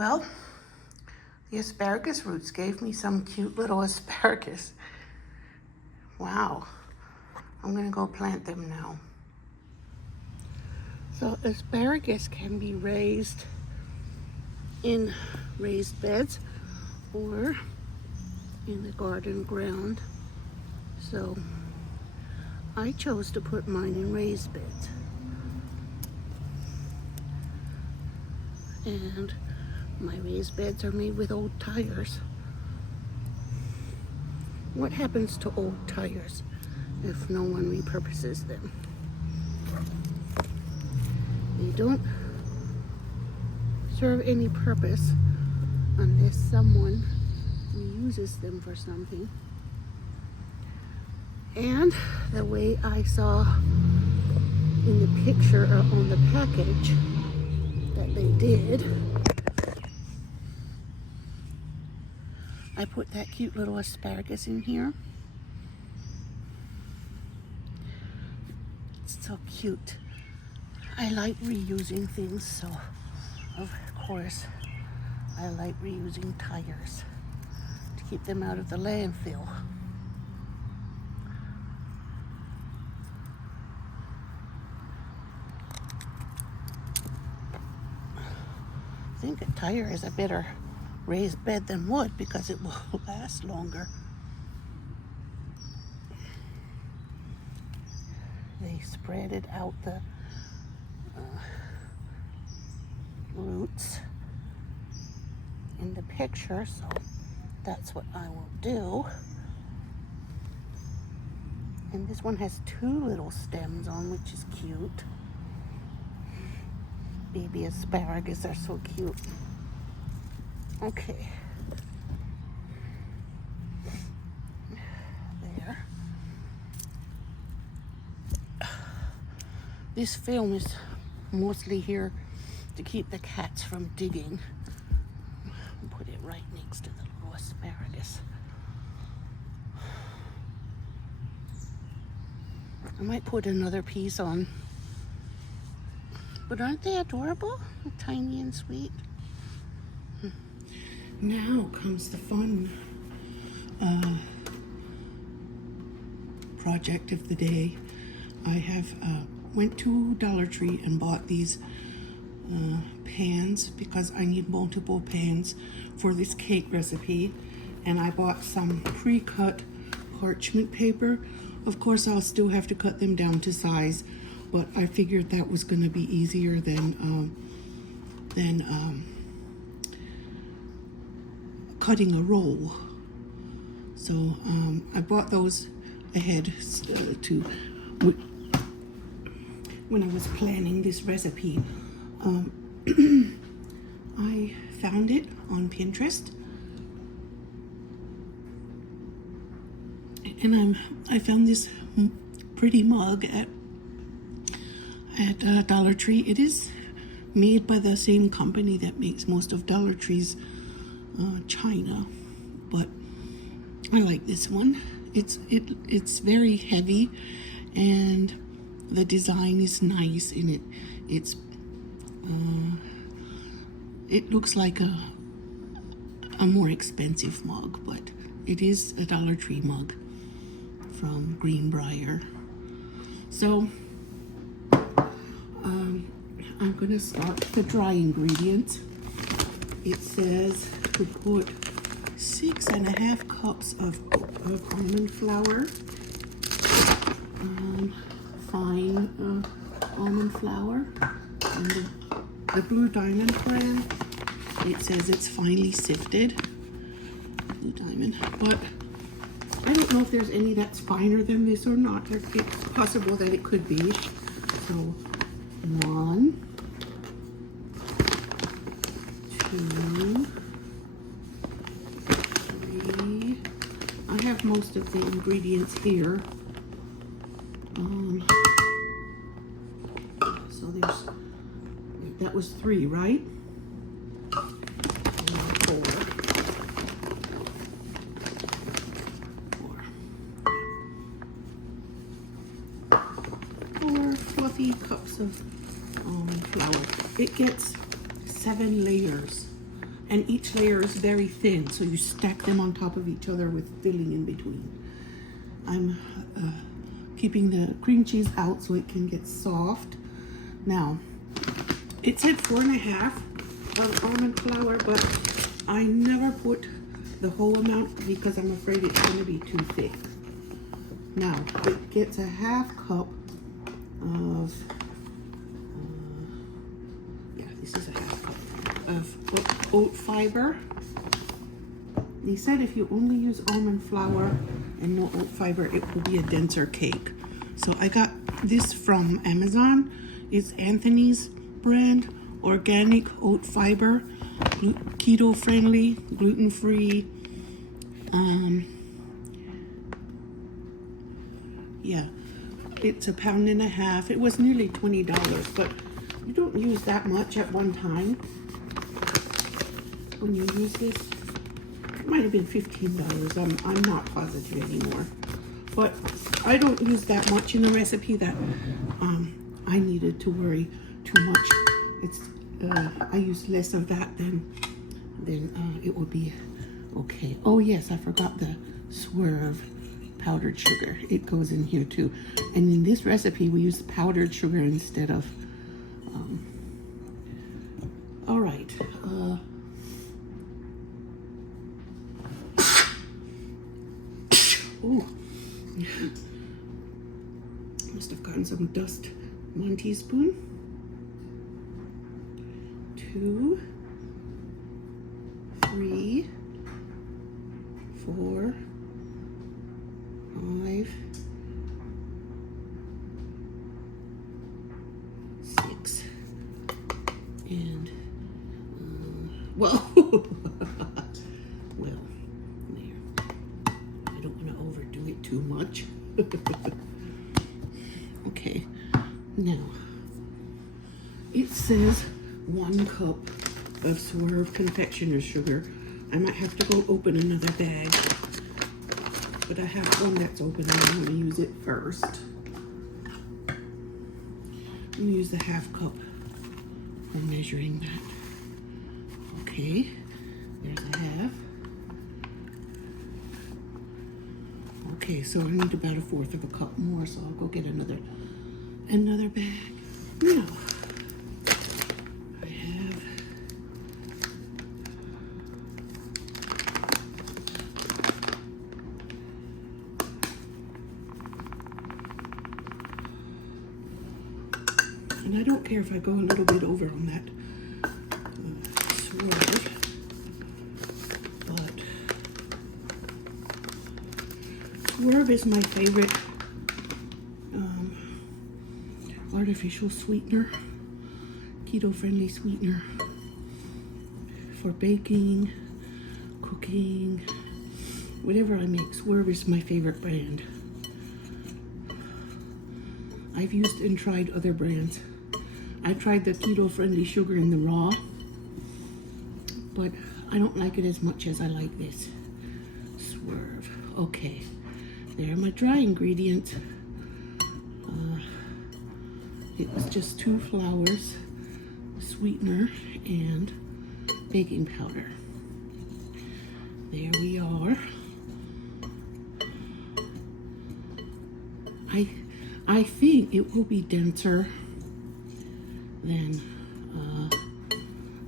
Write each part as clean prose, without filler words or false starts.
Well, the asparagus roots gave me some cute little asparagus. Wow. I'm gonna go plant them now. So asparagus can be raised in raised beds or in the garden ground. So I chose to put mine in raised beds. And my raised beds are made with old tires. What happens to old tires if no one repurposes them? They don't serve any purpose unless someone reuses them for something. And the way I saw in the picture or on the package that they did, I put that cute little asparagus in here. It's so cute. I like reusing things, so of course I like reusing tires to keep them out of the landfill. I think a tire is a better raised bed than wood because it will last longer. They spreaded out the roots in the picture, so that's what I will do. And this one has two little stems on, which is cute. Baby asparagus are so cute. Okay. There. This film is mostly here to keep the cats from digging. I'll put it right next to the little asparagus. I might put another piece on. But aren't they adorable? Tiny and sweet. Now comes the fun project of the day. I have went to Dollar Tree and bought these pans because I need multiple pans for this cake recipe. And I bought some pre-cut parchment paper. Of course, I'll still have to cut them down to size, but I figured that was going to be easier than cutting a roll. So I bought those ahead to when I was planning this recipe. I found it on Pinterest, and I found this pretty mug at Dollar Tree. It is made by the same company that makes most of Dollar Tree's china, but I like this one. It's very heavy, and the design is nice, and it looks like a more expensive mug, but it is a Dollar Tree mug from Greenbrier. So I'm going to start with the dry ingredients. It says to put 6.5 cups of almond flour, fine almond flour, and the Blue Diamond brand. It says it's finely sifted, Blue Diamond, but I don't know if there's any that's finer than this or not. It's possible that it could be. So 1, 2, 3. I have most of the ingredients here. So that was 3, right? 4. 4 fluffy cups of flour. It gets 7 layers and each layer is very thin, so you stack them on top of each other with filling in between. I'm keeping the cream cheese out so it can get soft. Now, it said 4.5 of almond flour, but I never put the whole amount because I'm afraid it's going to be too thick. Now, it gets a 1/2 cup of, this is a 1/2 cup of oat fiber. They said if you only use almond flour and no oat fiber, it will be a denser cake. So I got this from Amazon. It's Anthony's brand, organic oat fiber, keto friendly, gluten free. Yeah, it's a 1.5 pounds. It was nearly $20, but you don't use that much at one time. When you use this, it might have been $15. I'm not positive anymore, but I don't use that much in the recipe that I needed to worry too much. It's I use less of that then it will be okay. Oh yes, I forgot the Swerve powdered sugar. It goes in here too, and in this recipe we use powdered sugar instead of all right. Oh, must have gotten some dust. 1 teaspoon, 2, 3, 4, 5, 6, and well, well, there. I don't want to overdo it too much. Okay, now it says 1 cup of Swerve confectioner's sugar. I might have to go open another bag, but I have one that's open and I'm going to use it first. I'm going to use the 1/2 cup for measuring that. Okay, there's a 1/2. Okay, so I need about 1/4 of a cup more, so I'll go get another bag. Now, I have and I don't care if I go a little bit over on that Swerve, but Swerve is my favorite artificial sweetener, keto-friendly sweetener for baking, cooking, whatever I make. Swerve is my favorite brand. I've used and tried other brands. I tried the keto-friendly sugar in the raw, but I don't like it as much as I like this Swerve. Okay, there are my dry ingredients. It was just 2 flours, sweetener, and baking powder. There we are. I think it will be denser than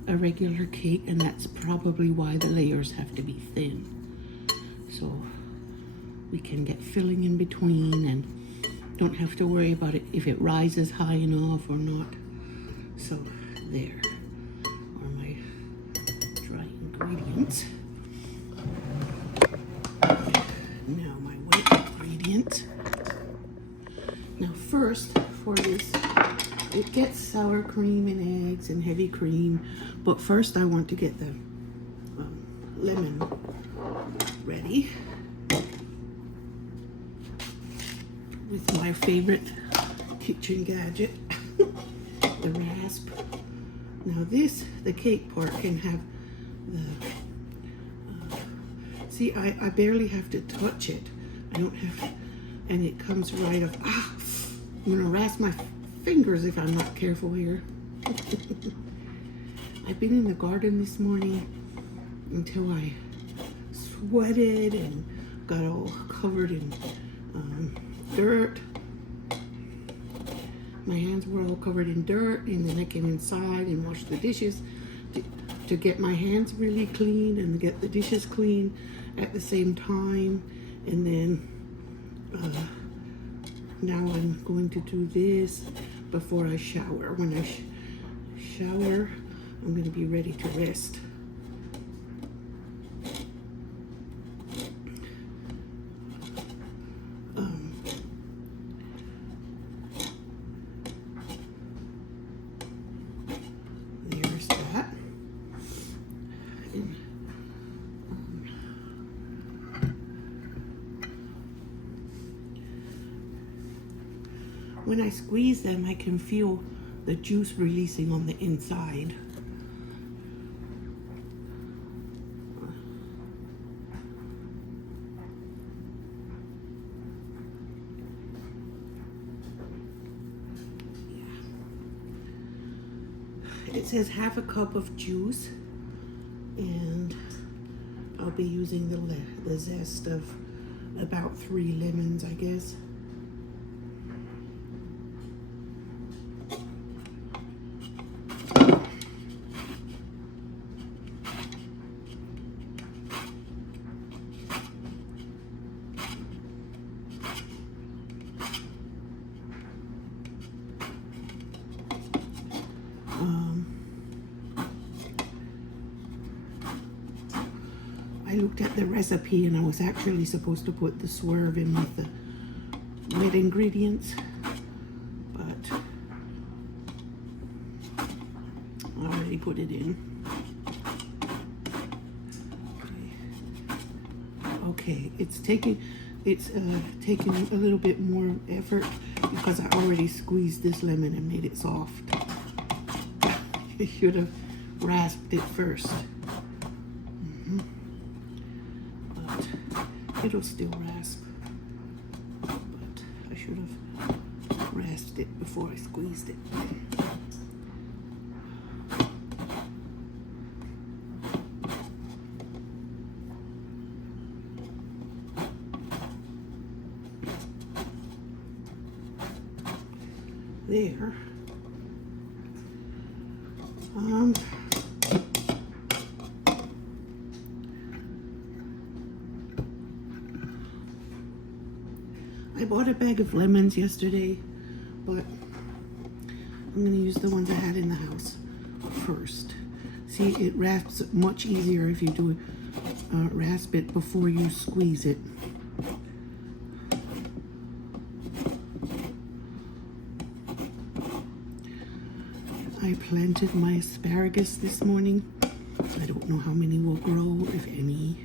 a regular cake, and that's probably why the layers have to be thin, so we can get filling in between and don't have to worry about it if it rises high enough or not. So there are my dry ingredients. Now my wet ingredients. Now first, for this, it gets sour cream and eggs and heavy cream, but first I want to get the lemon ready with my favorite kitchen gadget, the rasp. Now this, the cake part, can have the, see, I barely have to touch it. I don't have, and it comes right off. Ah, I'm gonna rasp my fingers if I'm not careful here. I've been in the garden this morning until I sweated and got all covered in dirt. My hands were all covered in dirt, and then I came inside and washed the dishes to get my hands really clean and get the dishes clean at the same time. And then now I'm going to do this before I shower. When I shower, I'm going to be ready to rest. There's that. And, when I squeeze them, I can feel the juice releasing on the inside. It says half a cup of juice, and I'll be using the zest of about 3 lemons, I guess. I looked at the recipe and I was actually supposed to put the swerve in with the wet ingredients, but I already put it in. Okay, it's taking a little bit more effort because I already squeezed this lemon and made it soft. I should have rasped it first. But it'll still rasp. But I should have rasped it before I squeezed it. There. I bought a bag of lemons yesterday, but I'm going to use the ones I had in the house first. See, it rasps much easier if you do rasp it before you squeeze it. I planted my asparagus this morning. I don't know how many will grow, if any.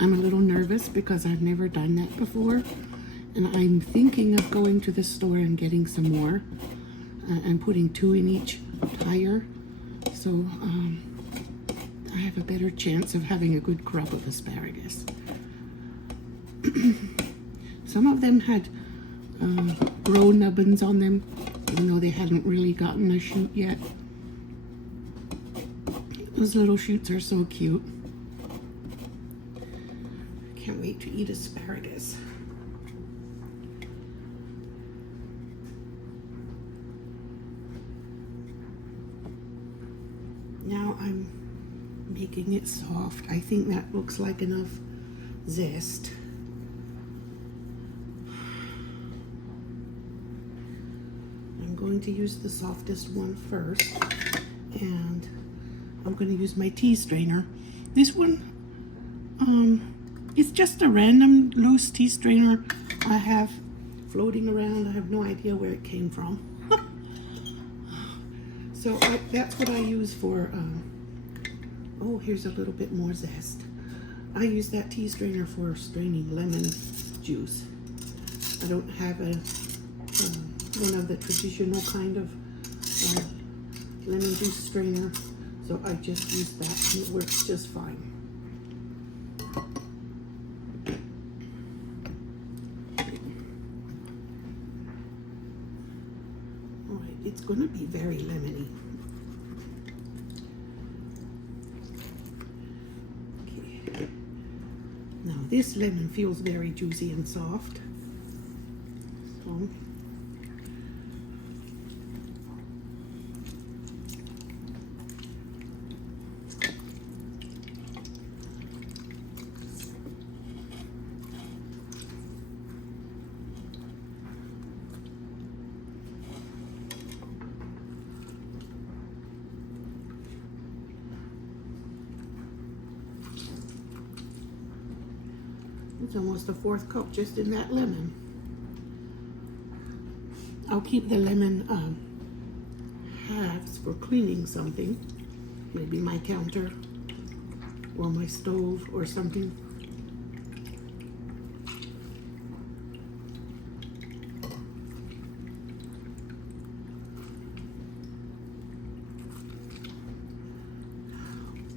I'm a little nervous because I've never done that before, and I'm thinking of going to the store and getting some more and putting 2 in each tire, so I have a better chance of having a good crop of asparagus. Some of them had grow nubbins on them, even though they hadn't really gotten a shoot yet. Those little shoots are so cute. Can't wait to eat asparagus. Now I'm making it soft. I think that looks like enough zest. I'm going to use the softest one first, and I'm going to use my tea strainer. This one, it's just a random loose tea strainer I have floating around. I have no idea where it came from. So that's what I use for, oh, here's a little bit more zest. I use that tea strainer for straining lemon juice. I don't have one of the traditional kind of lemon juice strainer, so I just use that and it works just fine. Alright, it's going to be very lemony. this lemon feels very juicy and soft. So it's almost a 4th cup just in that lemon. I'll keep the lemon halves for cleaning something, maybe my counter or my stove or something.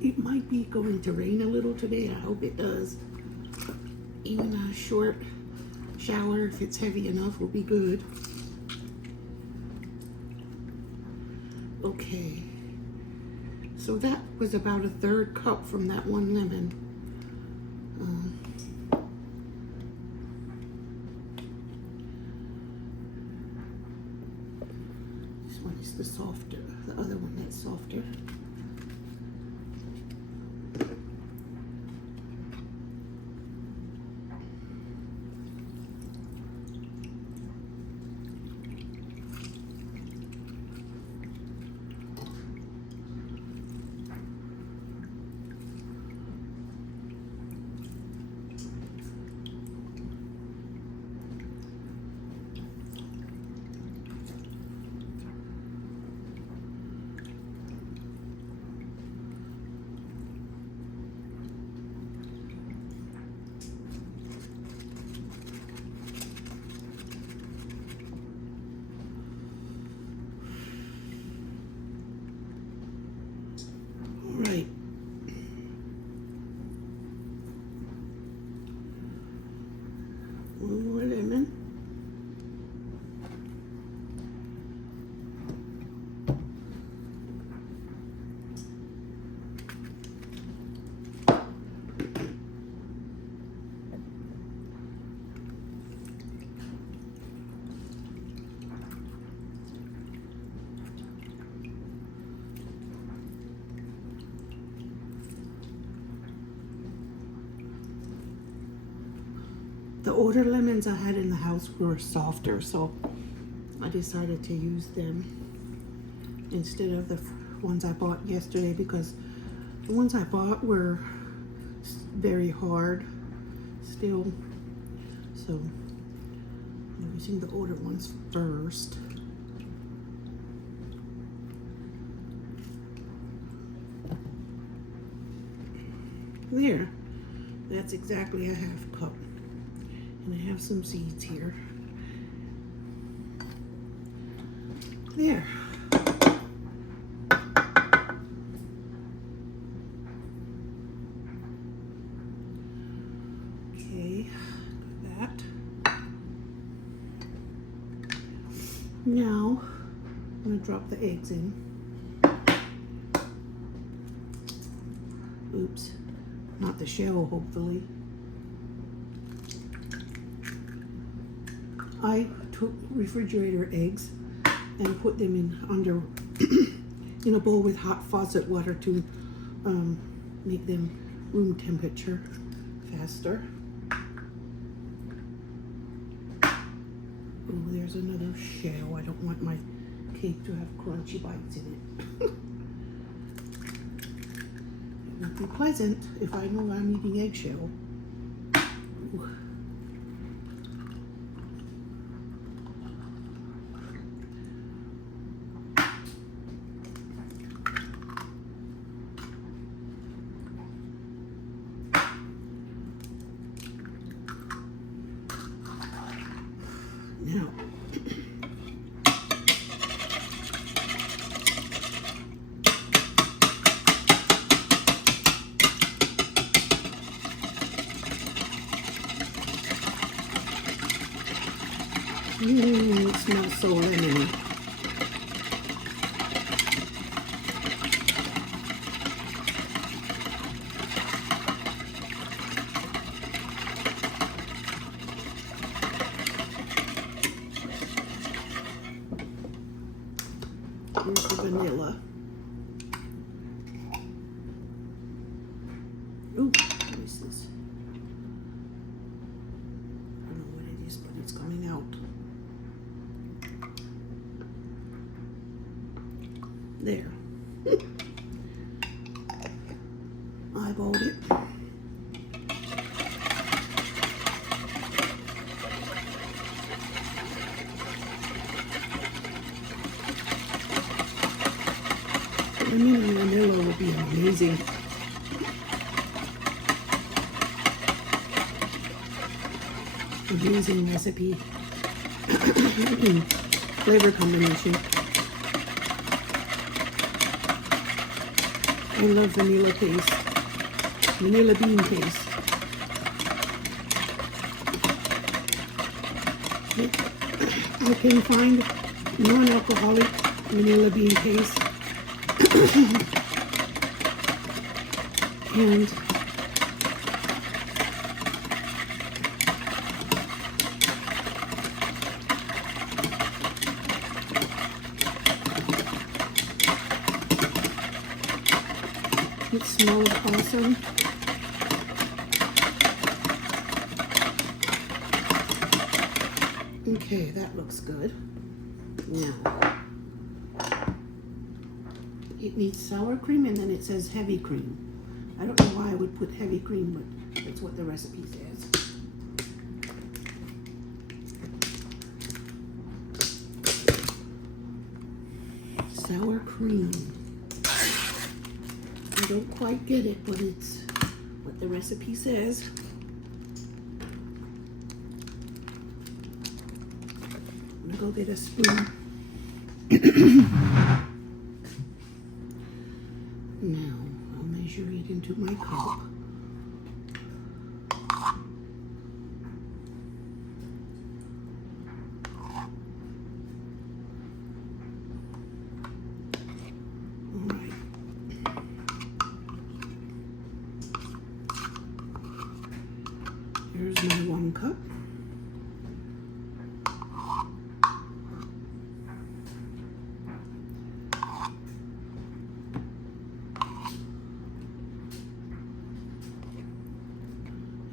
It might be going to rain a little today. I hope it does. Even a short shower, if it's heavy enough, will be good. Okay, so that was about a 3rd cup from that one lemon. This one is the softer, the other one that's softer. Right. One more lemon. The older lemons I had in the house were softer, so I decided to use them instead of the ones I bought yesterday, because the ones I bought were very hard still. So I'm using the older ones first. There, that's exactly a 1/2 cup. And I have some seeds here. There. Okay, that. Now, I'm gonna drop the eggs in. Oops, not the shell, hopefully. I took refrigerator eggs and put them in under in a bowl with hot faucet water to make them room temperature faster. Oh, there's another shell. I don't want my cake to have crunchy bites in it. It won't be pleasant if I know I'm eating eggshell. Ooh. Now, it smells so lemony. vanilla. Ooh, what is this? I don't know what it is, but it's coming out. There. I bought it. Lemon and vanilla will be amazing. Amazing recipe. Flavor combination. I love vanilla paste. Vanilla bean paste. I can find non-alcoholic vanilla bean paste. And it smells awesome. Okay, that looks good. Now, it needs sour cream, and then it says heavy cream. I don't know why I would put heavy cream, but that's what the recipe says. Sour cream. I don't quite get it, but it's what the recipe says. I'm gonna go get a spoon. Now, I'll measure it into my cup. Alright. Here's my 1 cup.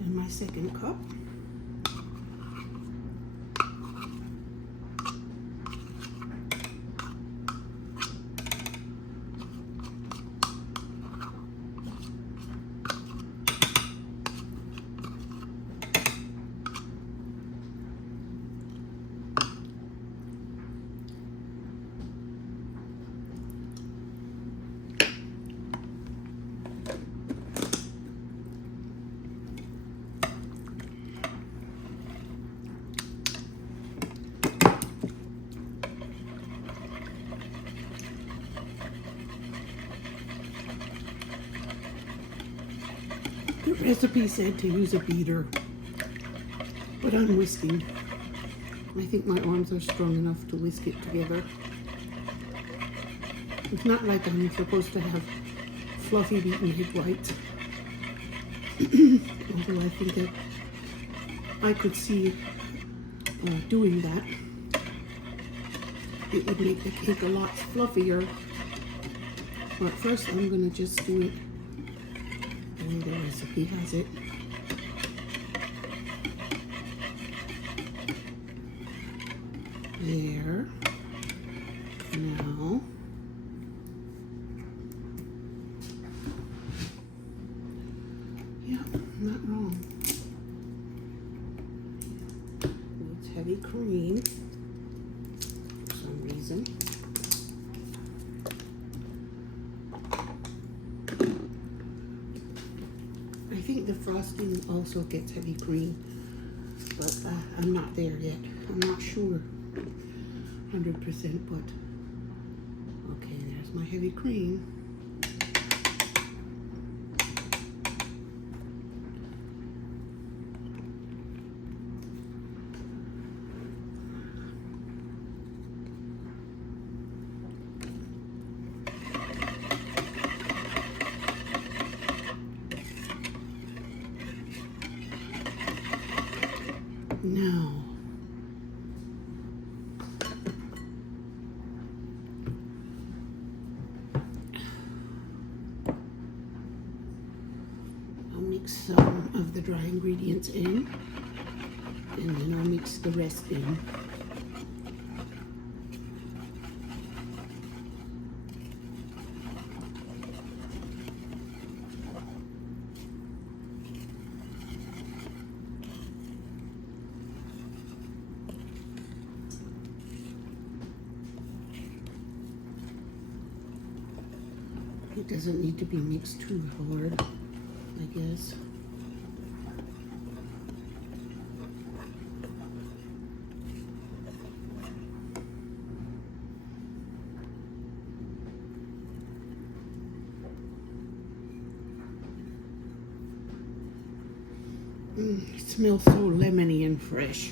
My 2nd cup. The recipe said to use a beater, but I'm whisking. I think my arms are strong enough to whisk it together. It's not like I'm supposed to have fluffy beaten egg whites. Although I think that I could see doing that. It would make the cake a lot fluffier. But first I'm going to just do it the way the recipe has it. There. Now, yeah, not wrong. It's heavy cream for some reason. I think the frosting also gets heavy cream, but I'm not there yet. I'm not sure 100%, but okay, there's my heavy cream. Now, mix some of the dry ingredients in, and then I'll mix the rest in. It doesn't need to be mixed too hard, I guess. It smells so lemony and fresh.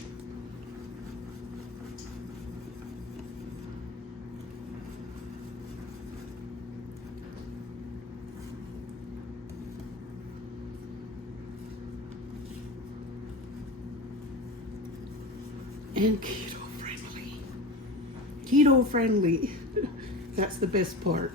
And keto friendly. Keto friendly. That's the best part.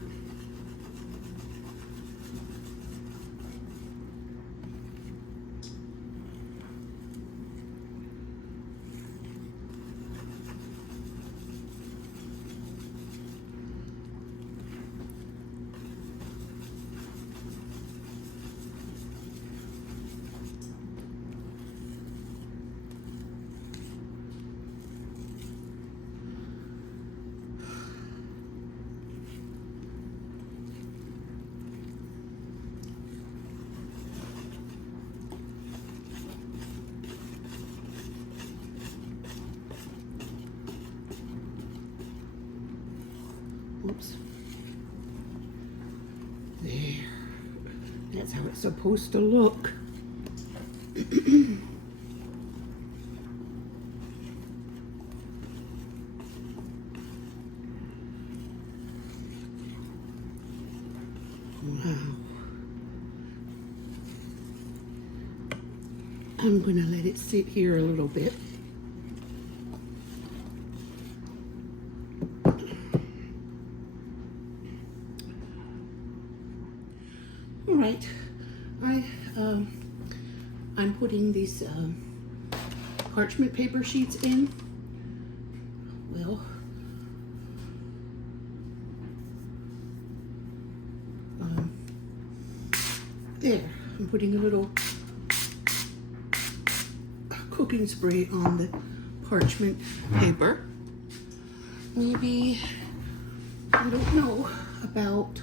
Oops. There. That's how it's supposed to look. Wow. I'm gonna let it sit here a little bit. All right, I'm putting these parchment paper sheets in. Well, there, I'm putting a little cooking spray on the parchment paper. Maybe, I don't know, about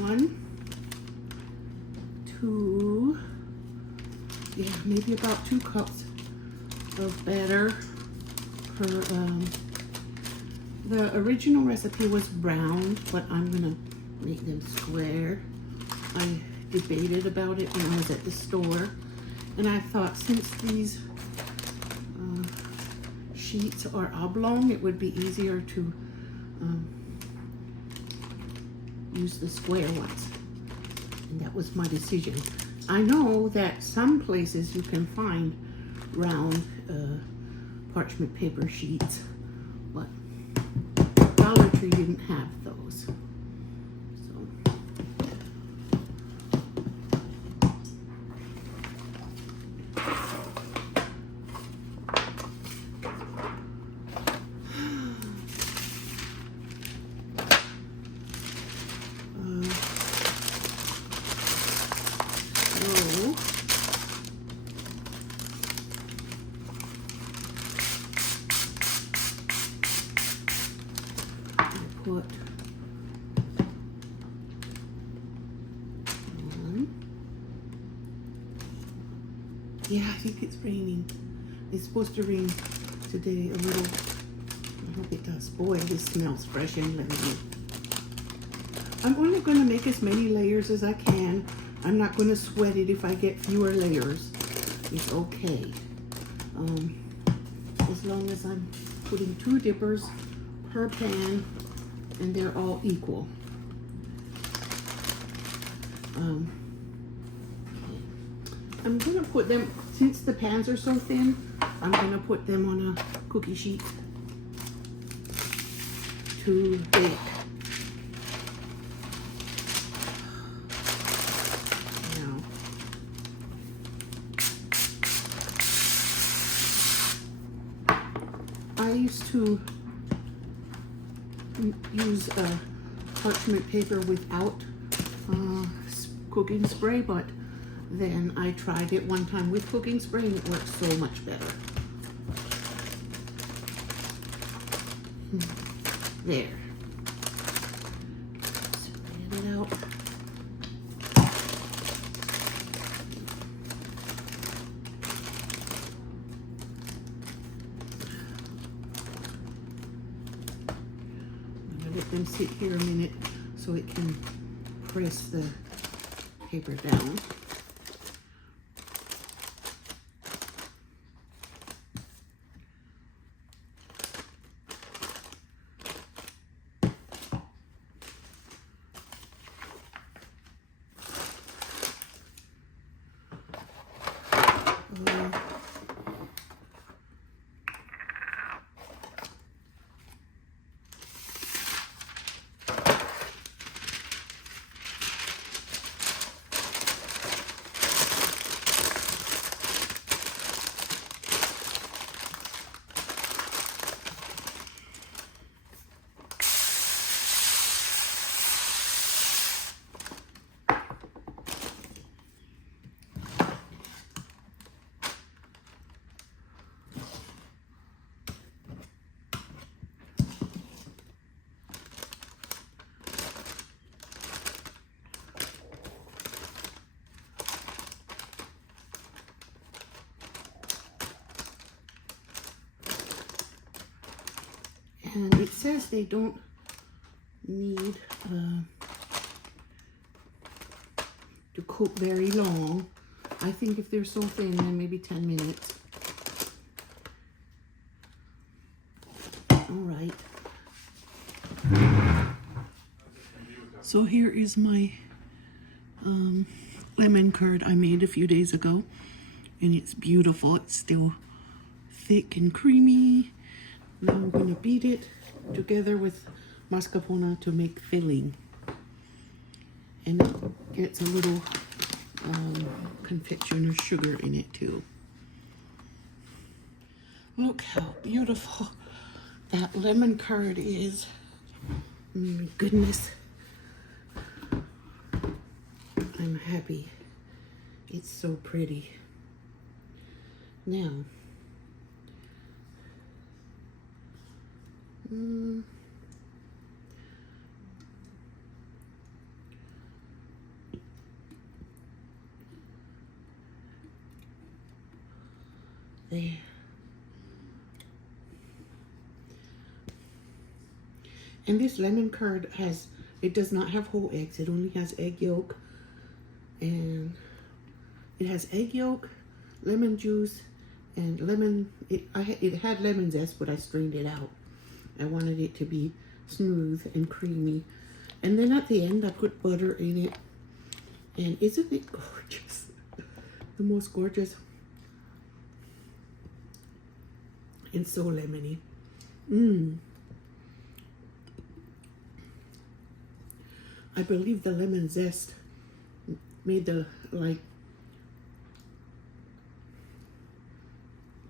1, 2, yeah, maybe about 2 cups of batter per, the original recipe was round, but I'm gonna make them square. I debated about it when I was at the store, and I thought since these sheets are oblong, it would be easier to use the square ones, and that was my decision. I know that some places you can find round parchment paper sheets, but Dollar Tree didn't have those. Put 1. Yeah, I think it's raining. It's supposed to rain today a little. I hope it does. Boy, this smells fresh and lemony. I'm only going to make as many layers as I can. I'm not going to sweat it if I get fewer layers. It's okay. As long as I'm putting 2 dippers per pan and they're all equal. I'm gonna put them, since the pans are so thin, I'm gonna put them on a cookie sheet to bake. used to use parchment paper without cooking spray, but then I tried it one time with cooking spray and it works so much better. There. Spread it out. I'm gonna let them sit here a minute so it can press the paper down. And it says they don't need to cook very long. I think if they're so thin, then maybe 10 minutes. All right. So here is my lemon curd I made a few days ago. And it's beautiful. It's still thick and creamy. Now I'm going to beat it together with mascarpone to make filling. And it gets a little confection or sugar in it too. Look how beautiful that lemon curd is. Oh my goodness. I'm happy. It's so pretty. Now, there. And this lemon curd it does not have whole eggs. It only has egg yolk. And it has egg yolk, lemon juice, and lemon. It had lemon zest, but I strained it out. I wanted it to be smooth and creamy. And then at the end, I put butter in it. And isn't it gorgeous? The most gorgeous. And so lemony. I believe the lemon zest made it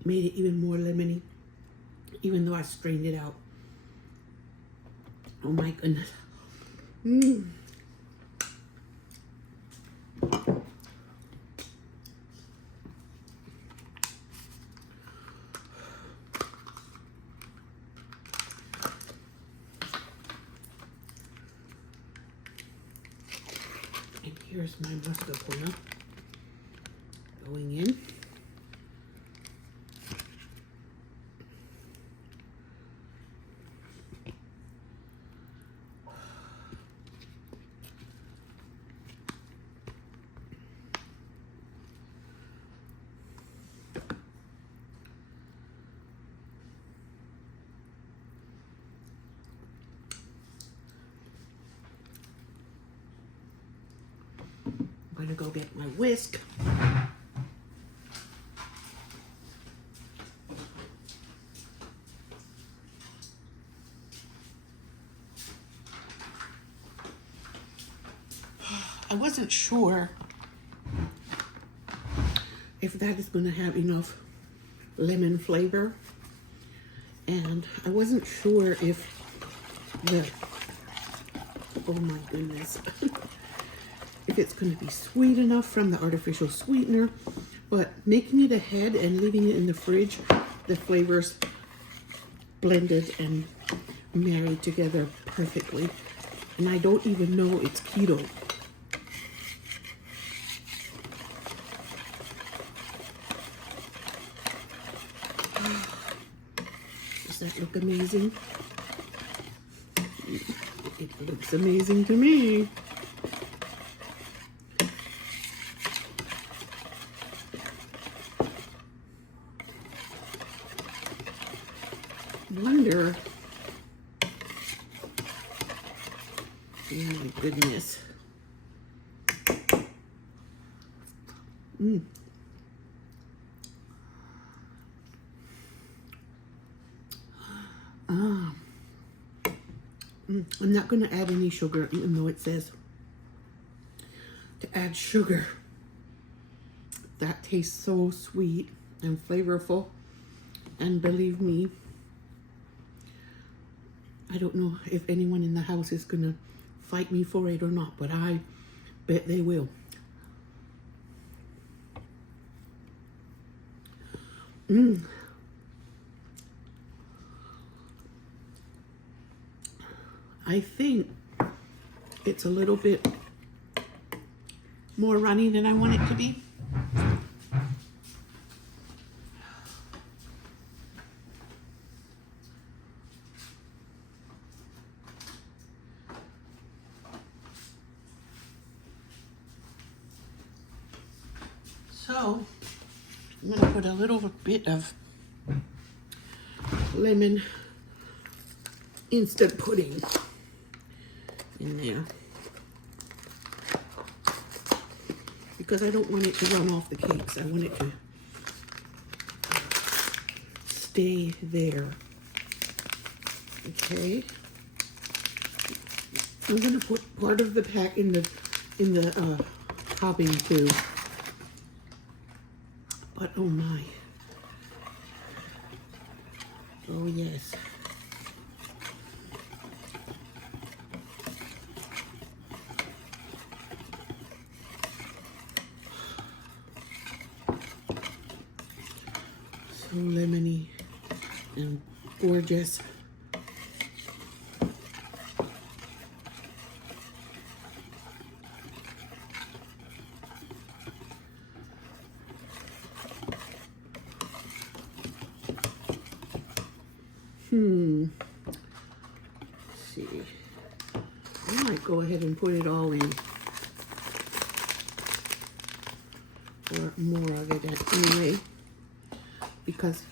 even more lemony, even though I strained it out. Oh my goodness. And here's my mascarpone going in. I'm gonna go get my whisk. I wasn't sure if that is gonna have enough lemon flavor. And I wasn't sure if the, oh my goodness, if it's going to be sweet enough from the artificial sweetener, but making it ahead and leaving it in the fridge, the flavors blended and married together perfectly. And I don't even know it's keto. Does that look amazing? It looks amazing to me. Wonder. Oh my goodness. I'm not going to add any sugar, even though it says to add sugar. That tastes so sweet and flavorful. And believe me, I don't know if anyone in the house is going to fight me for it or not, but I bet they will. I think it's a little bit more runny than I want it to be. So I'm going to put a little bit of lemon instant pudding in there, because I don't want it to run off the cakes. I want it to stay there. Okay. I'm gonna put part of the pack in the topping too. But oh my. Oh yes. So lemony and gorgeous. Let's see. I might go ahead and put it all in. Or more of it anyway. Because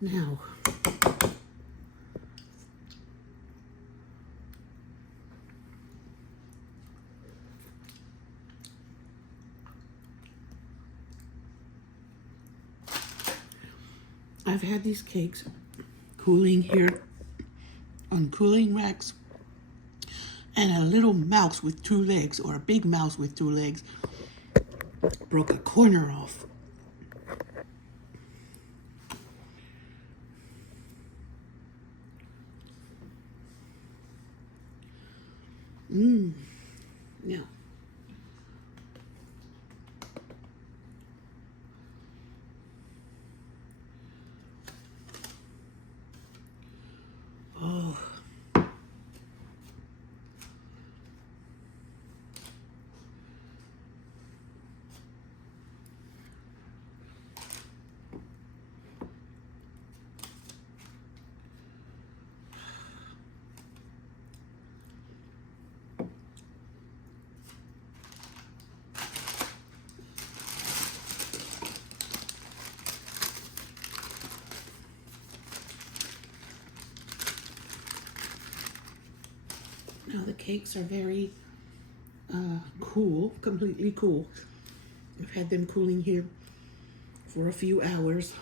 now, I've had these cakes cooling here on cooling racks, and a little mouse with 2 legs, or a big mouse with 2 legs, broke a corner off. Now, oh, cakes are very cool, completely cool. I've had them cooling here for a few hours.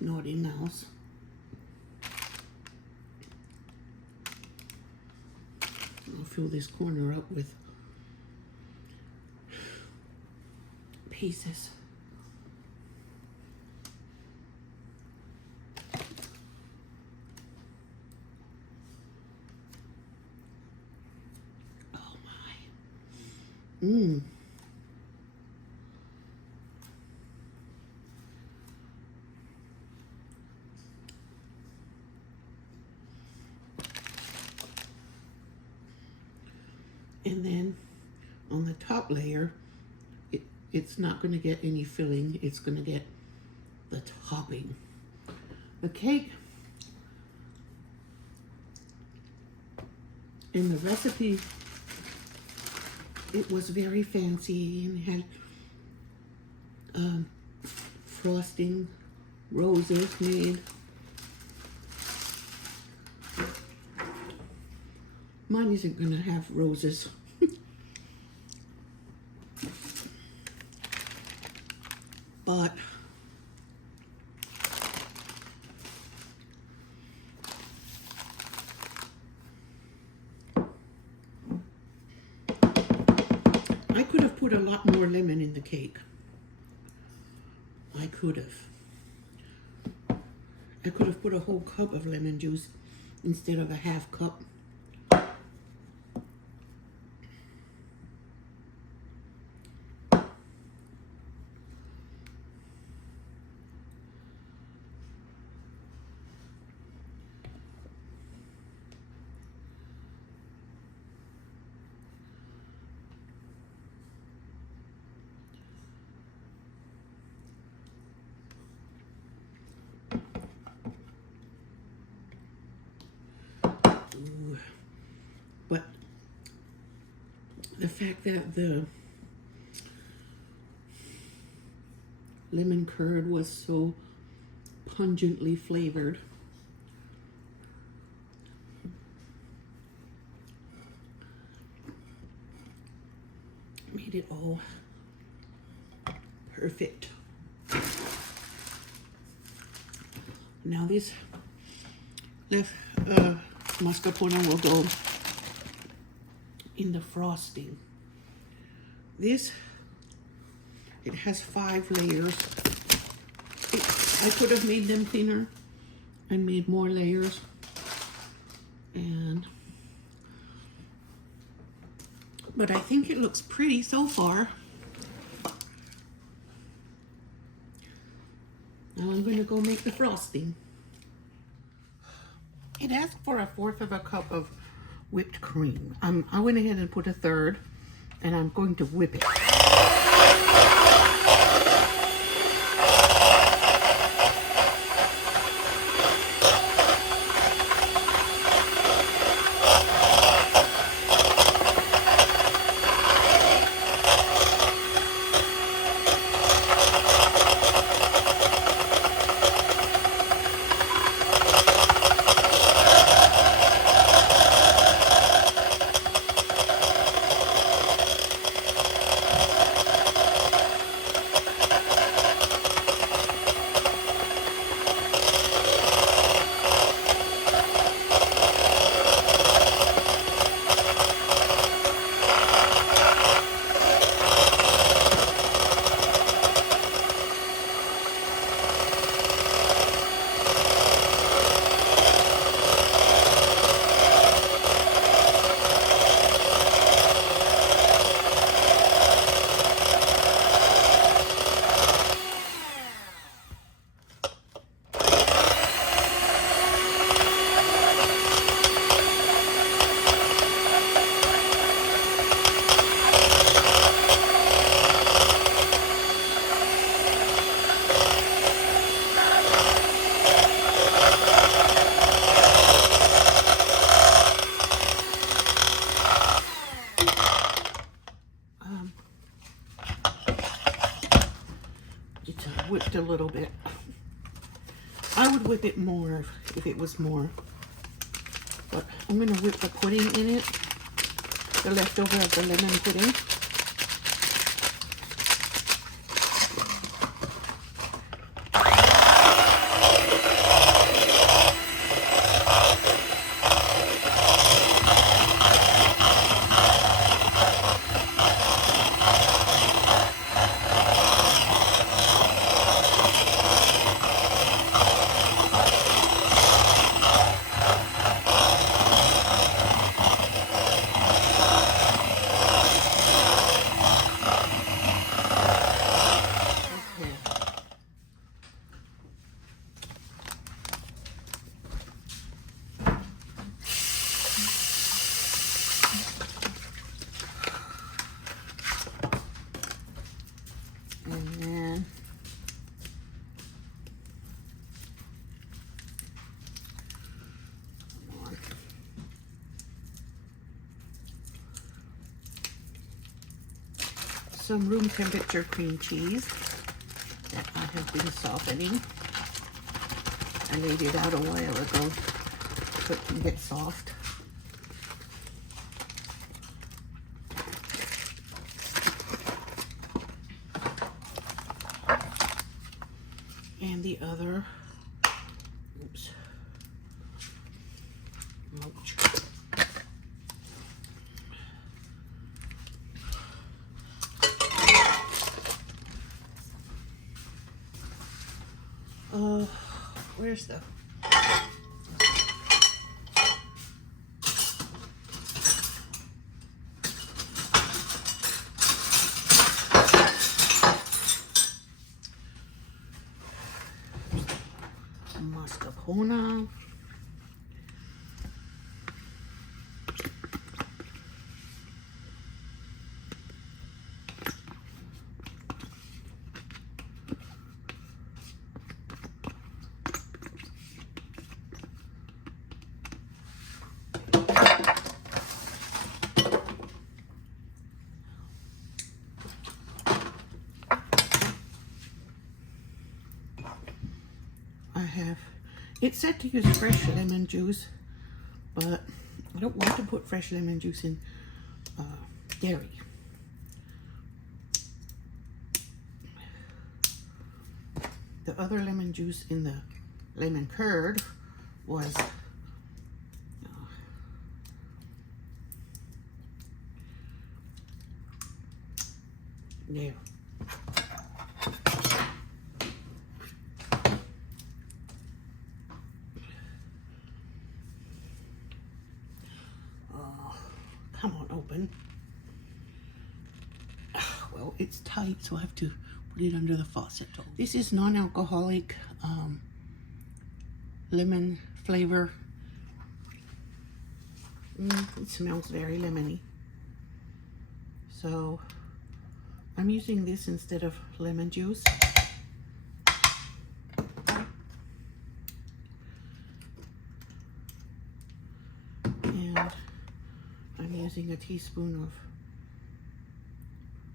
Naughty mouse. I'll fill this corner up with pieces. Oh my. And then on the top layer, it's not going to get any filling. It's going to get the topping. The cake in the recipe, it was very fancy and had frosting, roses made. Mine isn't going to have roses. But I could have put a lot more lemon in the cake. I could have put a whole cup of lemon juice instead of a half cup. But the fact that the lemon curd was so pungently flavored made it all perfect. Now this left mascarpone will go in the frosting. This, it has 5 layers. I could have made them thinner and made more layers. But I think it looks pretty so far. Now I'm going to go make the frosting. It asked for 1/4 of a cup of whipped cream. I went ahead and put 1/3, and I'm going to whip it. whipped a little bit. I would whip it more if it was more. But I'm going to whip the pudding in it, the leftover of the lemon pudding. Some room temperature cream cheese that I have been softening. I laid it out a while ago so it can get soft. And the other, oops, ouch. Where's the mascarpone? It said to use fresh lemon juice, but I don't want to put fresh lemon juice in dairy. The other lemon juice in the lemon curd was there. Come on, open. Well, it's tight, so I have to put it under the faucet. This is non-alcoholic lemon flavor. It smells very lemony. So I'm using this instead of lemon juice. Using a teaspoon of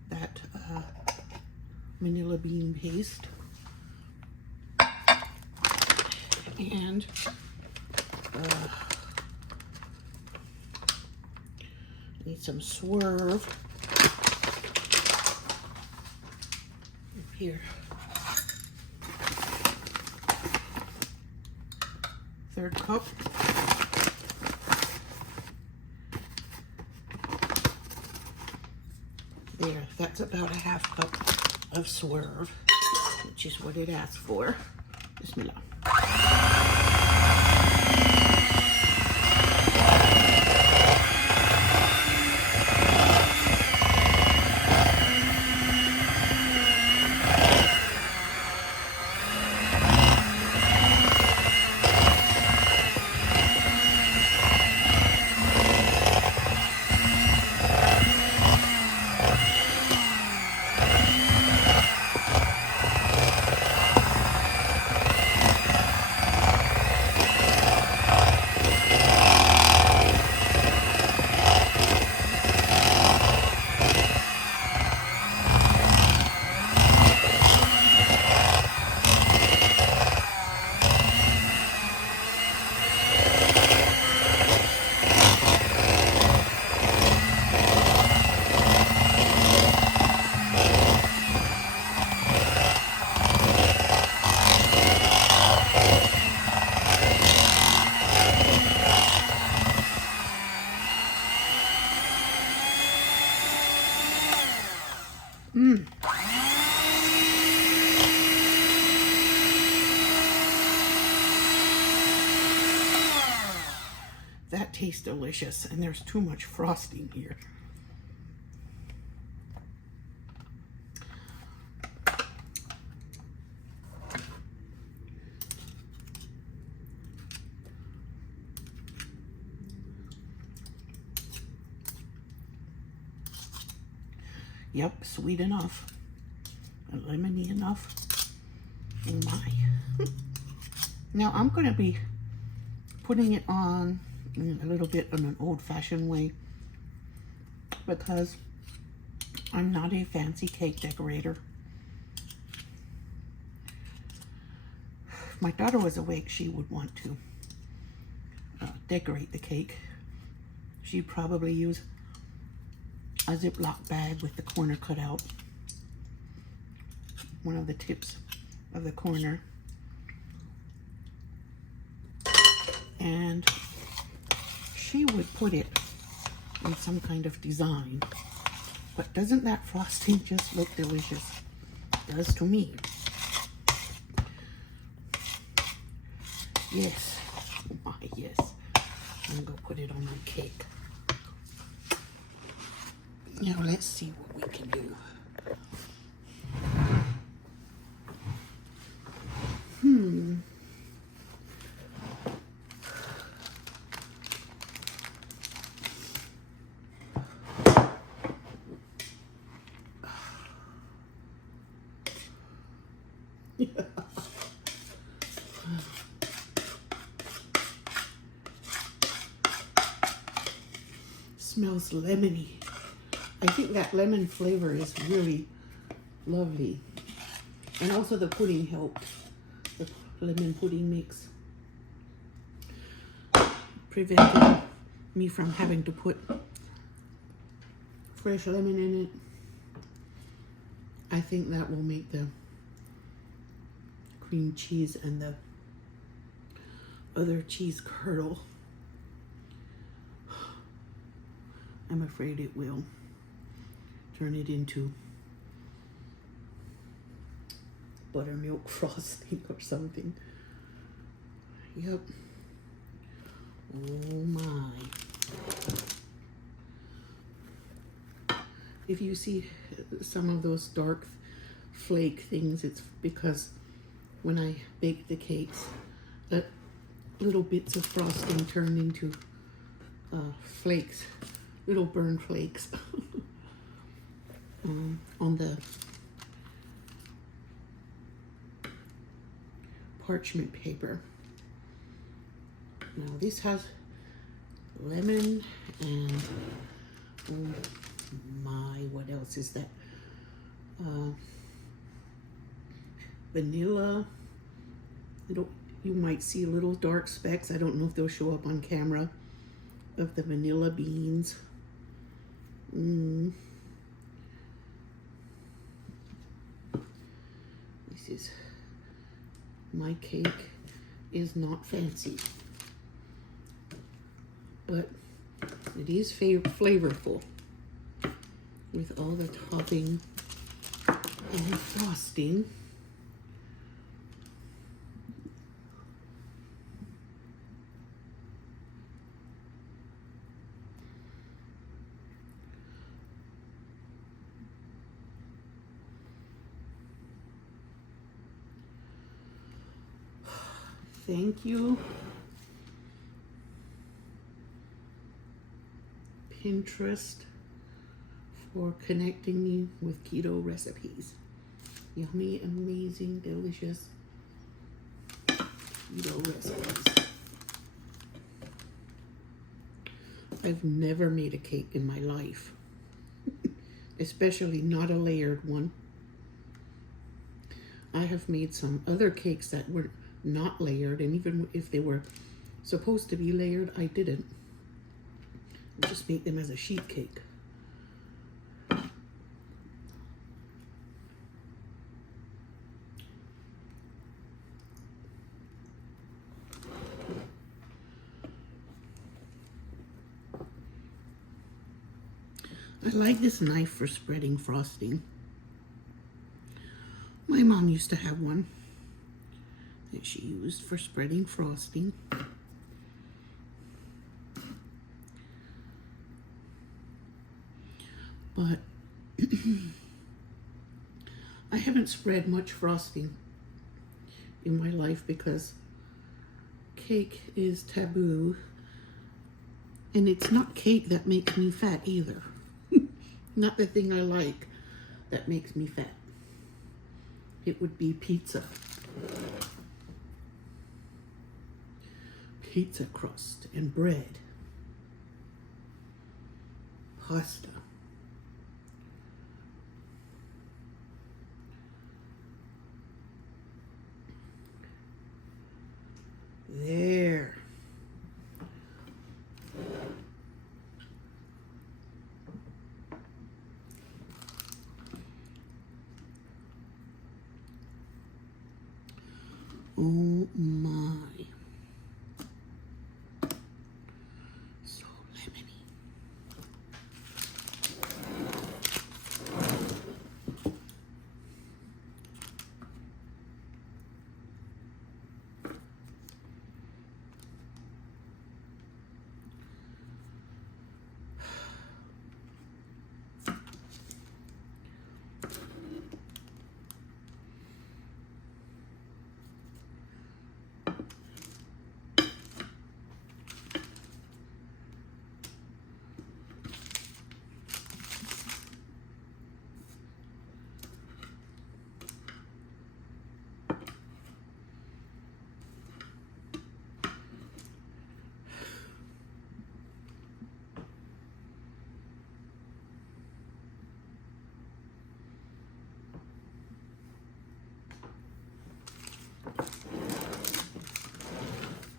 that vanilla bean paste and need some swerve here. Third cup. There, that's about a half cup of swerve, which is what it asked for. Bismillah. That tastes delicious, and there's too much frosting here. Yep, sweet enough. And lemony enough. Oh my. Now I'm going to be putting it on a little bit in an old-fashioned way because I'm not a fancy cake decorator. If my daughter was awake, she would want to decorate the cake. She'd probably use a Ziploc bag with the corner cut out. One of the tips of the corner. And she would put it in some kind of design. But doesn't that frosting just look delicious? It does to me. Yes. Oh my, yes. I'm going to put it on my cake. Now let's see what we can do. Smells lemony. I think that lemon flavor is really lovely. And also the pudding helped. The lemon pudding mix prevented me from having to put fresh lemon in it. I think that will make the cream cheese and the other cheese curdle. I'm afraid it will turn it into buttermilk frosting or something. Yep. Oh my. If you see some of those dark flake things, it's because when I bake the cakes, little bits of frosting turn into flakes, little burn flakes on the parchment paper. Now this has lemon and oh my, what else is that? Vanilla. You might see little dark specks. I don't know if they'll show up on camera of the vanilla beans. This is, my cake is not fancy, but it is flavorful with all the topping and frosting. Thank you, Pinterest, for connecting me with keto recipes. Yummy, amazing, delicious keto recipes. I've never made a cake in my life, especially not a layered one. I have made some other cakes that were not layered, and even if they were supposed to be layered, I didn't. I just made them as a sheet cake. I like this knife for spreading frosting. mom used to have one that she used for spreading frosting. But I haven't spread much frosting in my life because cake is taboo, and it's not cake that makes me fat either. Not the thing I like that makes me fat. It would be pizza. Pizza crust and bread. Pasta. There. Oh my. So lemony.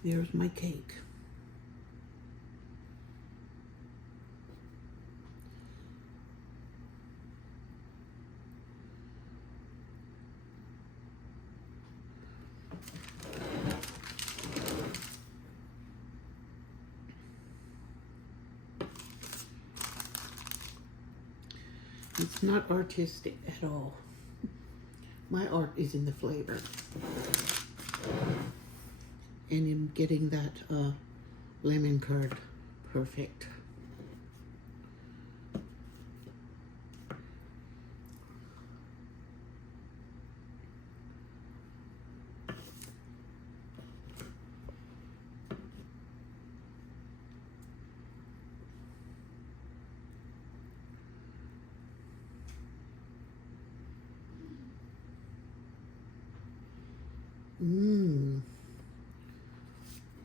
There's my cake. It's not artistic at all. My art is in the flavor. And in getting that lemon curd perfect. Mmm.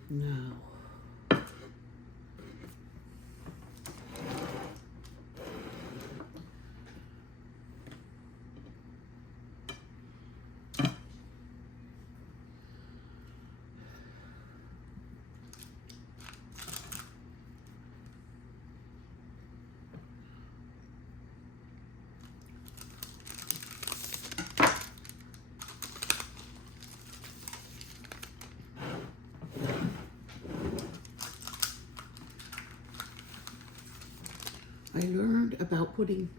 Now. I learned about putting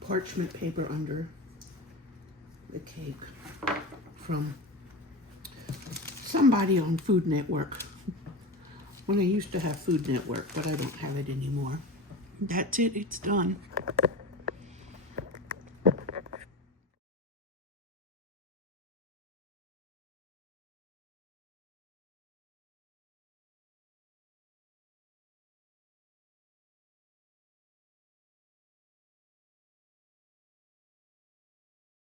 parchment paper under the cake from somebody on Food Network. When I used to have Food Network, but I don't have it anymore. That's it, it's done.